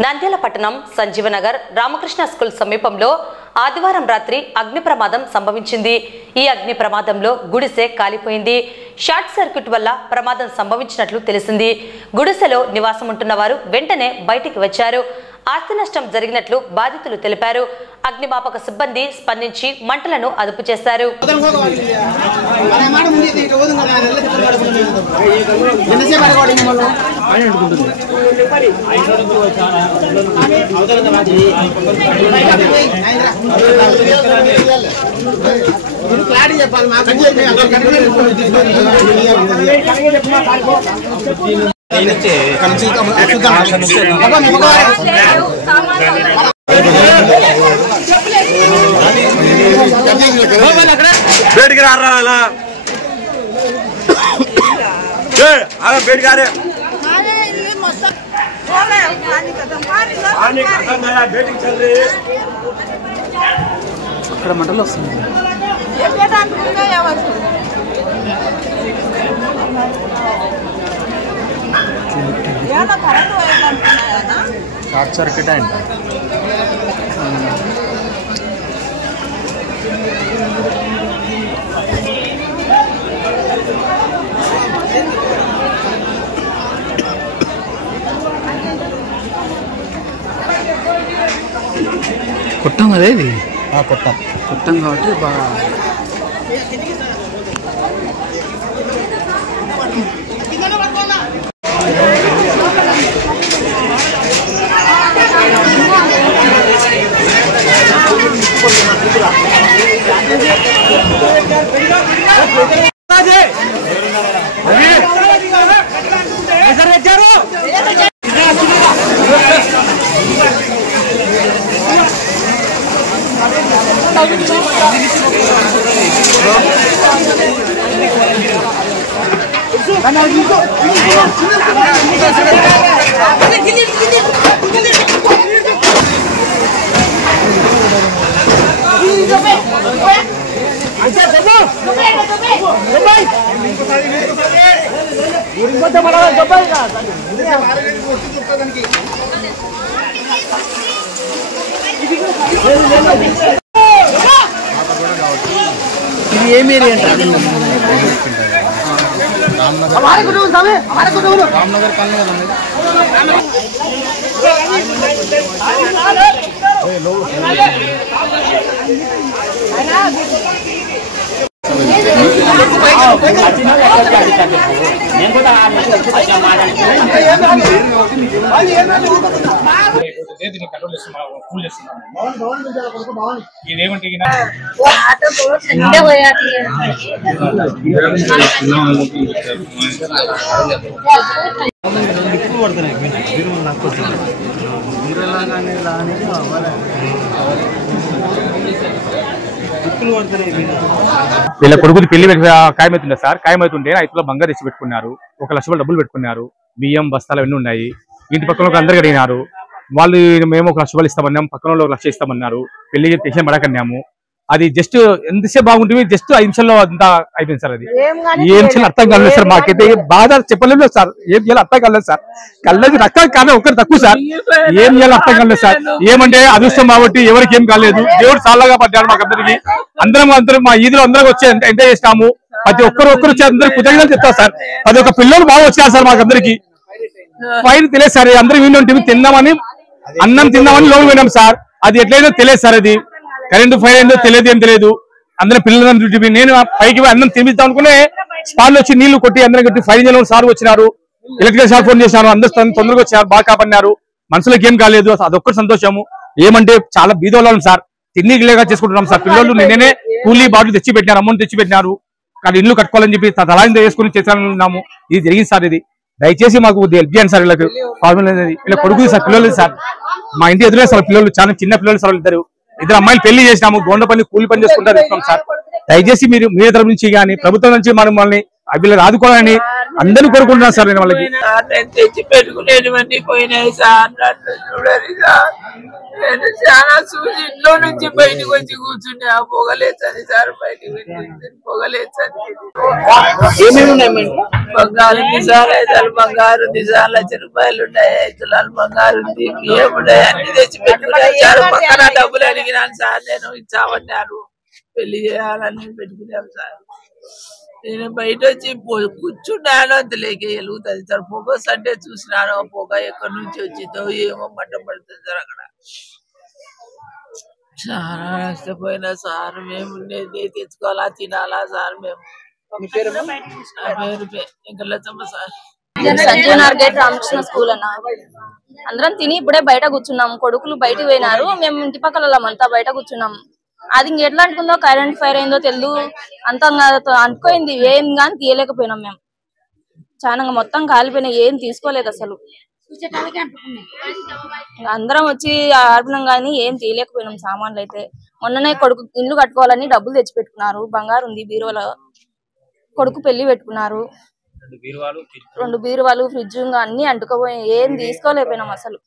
నంద్యాల పట్టణం సంజీవనగర్ రామకృష్ణ స్కూల్ సమీపంలో ఆదివారం రాత్రి అగ్ని ప్రమాదం సంభవించింది. ఈ అగ్ని ప్రమాదంలో గుడిసె కాలిపోయింది. షార్ట్ సర్క్యూట్ వల్ల ప్రమాదం సంభవించినట్లు తెలిసింది. గుడిసెలో నివాసం ఉంటున్న వారు వెంటనే బయటికి వచ్చారు. ఆస్తి నష్టం జరిగినట్లు బాధితులు తెలిపారు. అగ్నిమాపక సిబ్బంది స్పందించి మంటలను అదుపు చేశారు. అక్కడ మంటలు వస్తుంది. షార్ట్ సర్క్యూట్ అంట. కొట్టాం కదా ఇది, కొట్టాం కాబట్టి బాగా ఇది ఏమి ఏరియా అంటే రామ్నగర్ కాలనీ వీళ్ళ కొడుకుది పెళ్లి ఖాయమవుతుండే సార్. ఖాయమవుతుంటే 5 బంగారు తెచ్చి పెట్టుకున్నారు. 1 లక్ష డబ్బులు పెట్టుకున్నారు. బియ్యం బస్తాలు అవన్నీ ఉన్నాయి. ఇంటి పక్కన అందరు అడిగినారు. వాళ్ళు మేము 1 లక్ష ఇస్తామన్నాము, పక్కన 1 లక్ష ఇస్తామన్నారు. పెళ్లి టెన్షన్ పడకన్నాము. అది జస్ట్ ఎంతసేపు బాగుంటుంది, జస్ట్ 5 నిమిషాల్లో అంతా అయిపోయింది సార్. అది ఏం చేయాలి అర్థం కాలేదు సార్. మాకైతే బాధ చెప్పలేదు సార్. ఏం చేయాలి అర్థం కాలేదు సార్. కళ్ళది రక్తం కాదు, ఒకరు తక్కువ సార్. ఏం చేయాలి అర్థం కాలేదు సార్. ఏమంటే అదృష్టం కాబట్టి ఎవరికి ఏం కాలేదు. దేవుడు చాలాగా పడ్డాడు మాకందరికి. అందరం మా ఈదులో అందరం వచ్చి ఎంజాయ్ చేసినాము. ప్రతి ఒక్కరు వచ్చి అందరూ కృతజ్ఞతలు చెప్తారు సార్. 11 పిల్లలు బాగా వచ్చారు సార్. మాకందరికి ఫైన్ తెలియదు సార్. అందరూ వీళ్ళు తిందామని అన్నం తిందామని లోన్ పోయినాం సార్. అది ఎట్లయినా తెలియదు సార్. అది కరెంటు ఫైర్ ఏందో తెలియదు, ఏం తెలియదు. అందరం పిల్లలు నేను పైకి అన్నం తినిపిద్దాం అనుకునే స్పాన్ వచ్చి నీళ్లు కొట్టి అందరం కొట్టి ఫైర్ చేయడం సార్ వచ్చినారు. ఎలక్ట్రికల్ షాప్ ఫోన్ చేసినారు. అందరూ తొందరగా వచ్చారు, బాగా కాపాడినారు. మనుషులకు ఏం కాలేదు. అదొక్కటి సంతోషము. ఏమంటే చాలా బీదోళ్ళం సార్. తిండికి లేక చేసుకుంటున్నాం సార్. పిల్లలు నిన్ననే కూలీ బాటిల్ తెచ్చి పెట్టినారు, అమౌంట్ తెచ్చి పెట్టినారు. కానీ ఇల్లు కట్టుకోవాలని చెప్పి తలాంత వేసుకుని చేసాము. ఇది జరిగింది సార్. ఇది దయచేసి మాకు హెల్ప్ చేయండి సార్. వీళ్ళకి వీళ్ళ కొడుకు సార్, పిల్లలు సార్. మా ఇంటి ఎదురే సార్ పిల్లలు, చాలా చిన్న పిల్లలు సార్. ఇద్దరు అమ్మాయిలు పెళ్లి చేసినాము. గోండ పని కూలి పని చేసుకుంటారు సార్. దయచేసి మీరు మీ తరపు నుంచి కానీ ప్రభుత్వం నుంచి మనల్ని వీళ్ళని ఆదుకోవాలని అందరూ కోరుకుంటున్నాను సార్. నేను వాళ్ళకి తెచ్చి పెట్టుకునేటువంటి పోయినాయి సార్. చూడండి సార్, నేను చాలా చూసి ఇంట్లో నుంచి బయటకు వచ్చి కూర్చుని ఆ పొగలేచని సార్. బయటకు పొగలేచని బంగారు ఉంది సార్. 5 బంగారు ఉంది సార్. 1,00,000 రూపాయలు ఉన్నాయి. 5 తులాలు బంగారు ఉంది. బియ్యం ఉన్నాయి. అన్ని తెచ్చి పెట్టుకున్నాను సార్. పక్కన డబ్బులు అడిగినాను సార్. నేను ఇచ్చామన్నారు. పెళ్లి చేయాలని పెట్టుకున్నాను సార్. నేను బయట వచ్చి కూర్చున్నాను. అంతలేక వెలుగుతుంది సార్. పొగ అంటే చూసినాను. పొగ ఎక్కడి నుంచి వచ్చిందో ఏమో మంట పడుతుంది సార్. అక్కడ చాలా నష్టపోయినా సార్. మేము తెచ్చుకోవాలా, తినాలా సార్. మేము ఇంకా Lachamma sir. Sanjeev Nagar gate Ramakrishna school అన్న. అందరం తిని ఇప్పుడే బయట కూర్చున్నాం. కొడుకులు బయటకు పోయినారు. మేము ఇంటి పక్కల అంతా బయట కూర్చున్నాం. అది ఇంకెట్లా అనుకుందో కరెంట్ ఫైర్ అయిందో తెలియదు. అంత అంటుకోయింది. ఏం కానీ తీయలేకపోయినాం మేము. చాలా మొత్తం కాలిపోయినాయి. ఏం తీసుకోలేదు అసలు. అందరం వచ్చి ఆడినాం కానీ ఏం తీయలేకపోయినాం. సామాన్లు అయితే మొన్ననే కొడుకు ఇల్లు కట్టుకోవాలని డబ్బులు తెచ్చి పెట్టుకున్నారు. బంగారు ఉంది బీరువాలో. కొడుకు పెళ్లి పెట్టుకున్నారు. 2 బీరువాలు, ఫ్రిడ్జ్ అన్ని అంటుకోపోయి ఏం తీసుకోలేకపోయినాం అసలు.